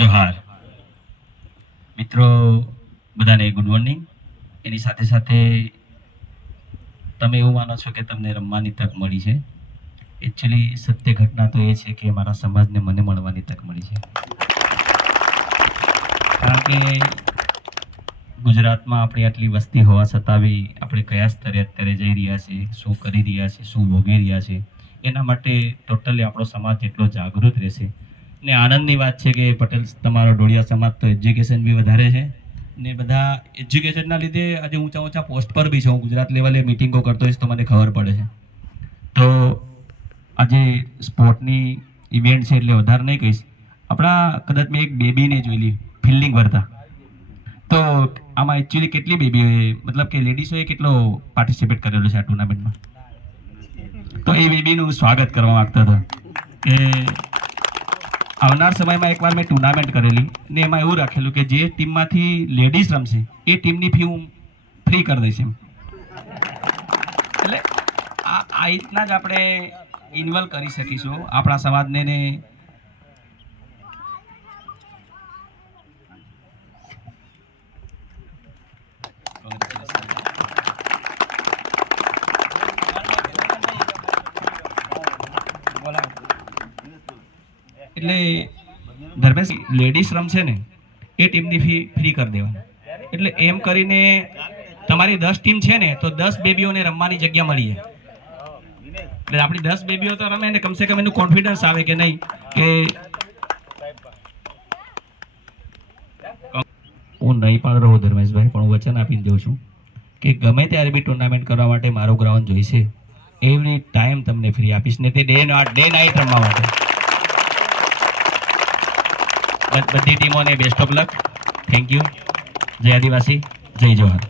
જોહાર મિત્રો, બધાને good morning. એની સાથે સાથે તમે એવું માનો છો કે તમને રમવાની તક મળી છે. એકચ્યુઅલી સત્ય ઘટના તો એ છે કે મારા સમાજને મને મળવાની તક મળી છે. કારણ કે ગુજરાતમાં આપણી આટલી વસ્તી હોવા છતાં બી આપણે કયા સ્તરે અત્યારે જઈ રહ્યા છીએ, શું કરી રહ્યા છીએ, શું ભોગવી રહ્યા છીએ, એના માટે ટોટલી આપણો સમાજ એટલો જાગૃત રહેશે. ને આનંદની વાત છે કે પટેલ તમારો ડોળિયા સમાજ તો એજ્યુકેશન બી વધારે છે ને બધા એજ્યુકેશનના લીધે આજે ઊંચા ઊંચા પોસ્ટ પર બી છે. હું ગુજરાત લેવલે મિટિંગો કરતો હોઈશ તો મને ખબર પડે છે. તો આજે સ્પોર્ટની ઇવેન્ટ છે એટલે વધારે નહીં કહીશ. આપણા કદાચ મેં એક બેબીને જોયેલી ફિલ્ડિંગ કરતા, તો આમાં એકચ્યુઅલી કેટલી બેબીઓએ મતલબ કે લેડીઝોએ કેટલો પાર્ટિસિપેટ કરેલો છે આ ટુર્નામેન્ટમાં? તો એ બેબીનું સ્વાગત કરવા માગતો હતો કે આવનાર સમયમાં એકવાર મેં ટુર્નામેન્ટ કરેલી ને એમાં એવું રાખેલું કે જે ટીમમાંથી લેડીઝ રમશે એ ટીમની ફી હું ફ્રી કરી દઈશ એમ. એટલે આ રીતના જ આપણે ઇન્વોલ્વ કરી શકીશું આપણા સમાજને ને એટલે ધર્મેશ લેડીઝ રમશે ને એ ટીમની ફી ફ્રી કરી દેવાની. એટલે એમ કરીને તમારી 10 ટીમ છે ને તો 10 બેબીઓને રમવાની જગ્યા મળી જાય. એટલે આપણી 10 બેબીઓ તો રમે ને કમસે કમ એનું કોન્ફિડન્સ આવે કે નહીં કે હું નહીં પણ રહું ધર્મેશભાઈ, પણ હું વચન આપીને જાઉં છું કે ગમે ત્યારે બી ટુર્નામેન્ટ કરવા માટે મારો ગ્રાઉન્ડ જોઈશે. એવરી ટાઈમ તમને ફ્રી આપીશ ને તે ડે નાઇટ રમવા માટે. બધી ટીમોને best of luck. Thank you. જય આદિવાસી, જય જોહાર.